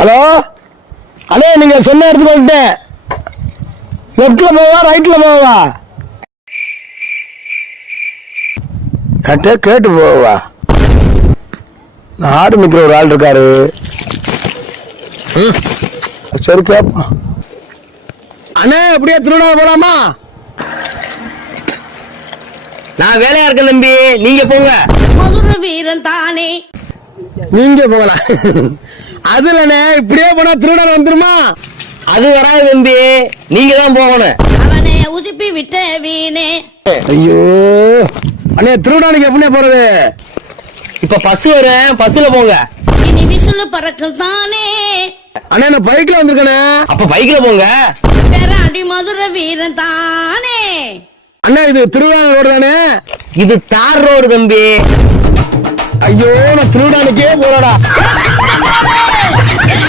Hello அண்ணே, நீங்க சொன்ன இடத்துக்கு வந்துட்டேன். லெப்ட்ல போவா ரைட்ல போவா? கேட்டு போவா. ஆடு மிக்கிற ஒரு ஆள் இருக்காரு. சரி கேப்பா. அண்ணே, அப்படியே திருவண்ணாமலை போலாமா? நான் வேலையா இருக்கேன் தம்பி, நீங்க போங்க. மதுர வீரன் தானே. நீங்க போகலாம். அதுலண்ணே, இப்படியே போனா திருவண்ணாமலை வந்துருமா? அது வராது தம்பி, நீங்க தான் போகணும். அவனை உசுப்பி விட்ட வீணே. ஐயோ அண்ணே, திருவண்ணாமலைக்கு எப்படியே போறது? இப்ப பஸ் வரும், பஸ்ல போங்க. இனி விசிலு பறக்கும் தானே. அண்ணே, நான் பைக்ல வந்திருக்கேனே. அப்ப பைக்ல போங்க. பேராண்டி மதுர வீரன் தானே. அண்ணா, இது திருவண்ணாமலை ரோடு தானே? இது தார் ரோடு தம்பி. ஐயோ, நான் திருவண்ணாமலைக்கே போறடா.